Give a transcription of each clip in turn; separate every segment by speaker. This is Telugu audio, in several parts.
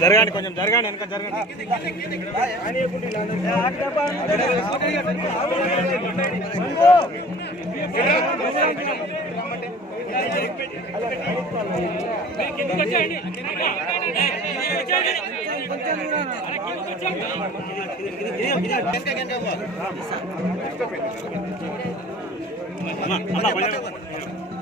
Speaker 1: జరగండి కొంచెం జరగండి వెనక జరగండి అన్న,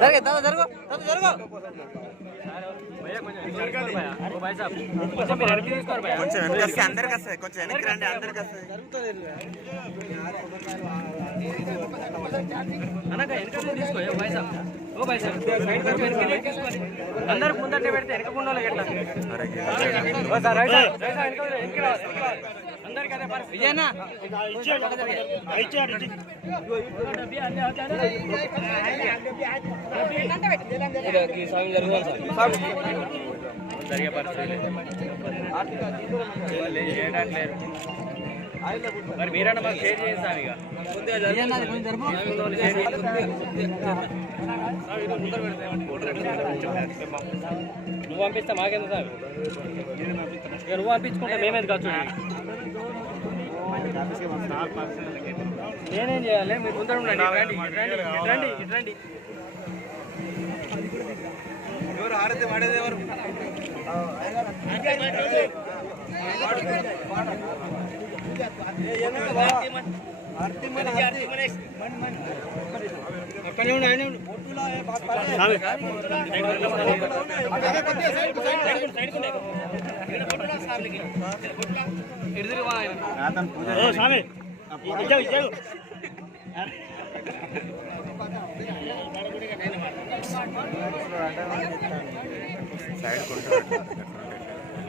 Speaker 1: వస్తాయి కదా, ఆగరా, జర.
Speaker 2: కొంచెం వెనక్కి రండి అందరికి వస్తాయి అనగా వెనక్కి తీసుకో అందరికి
Speaker 3: అందరు ముందట పెడితే వెనకకుండా ఎట్లా? అందరికి అదే పరిస్థితి. విజయనా? జరిగే పరిస్థితి చేయడానికి. మరి మీరన్నా మాకు షేర్ చేయండి సార్ ఇక. నువ్వు పంపిస్తే మాకేందు సార్? ఇక నువ్వు పంపించుకుంటే మేమేది ఖర్చు నేనేం చేయాలి? మీరు ముందర ఉండండి. రండి రండి
Speaker 2: ఎవరు ఆడితే వాడేది ఎవరు?
Speaker 3: అక్కడే ఉండు ఆయన ఉండు. ఇటు తిరుగు మా ఆయన.
Speaker 1: ఓ, స్వామి ఇచ్చావు ఇచ్చావు
Speaker 2: రైట్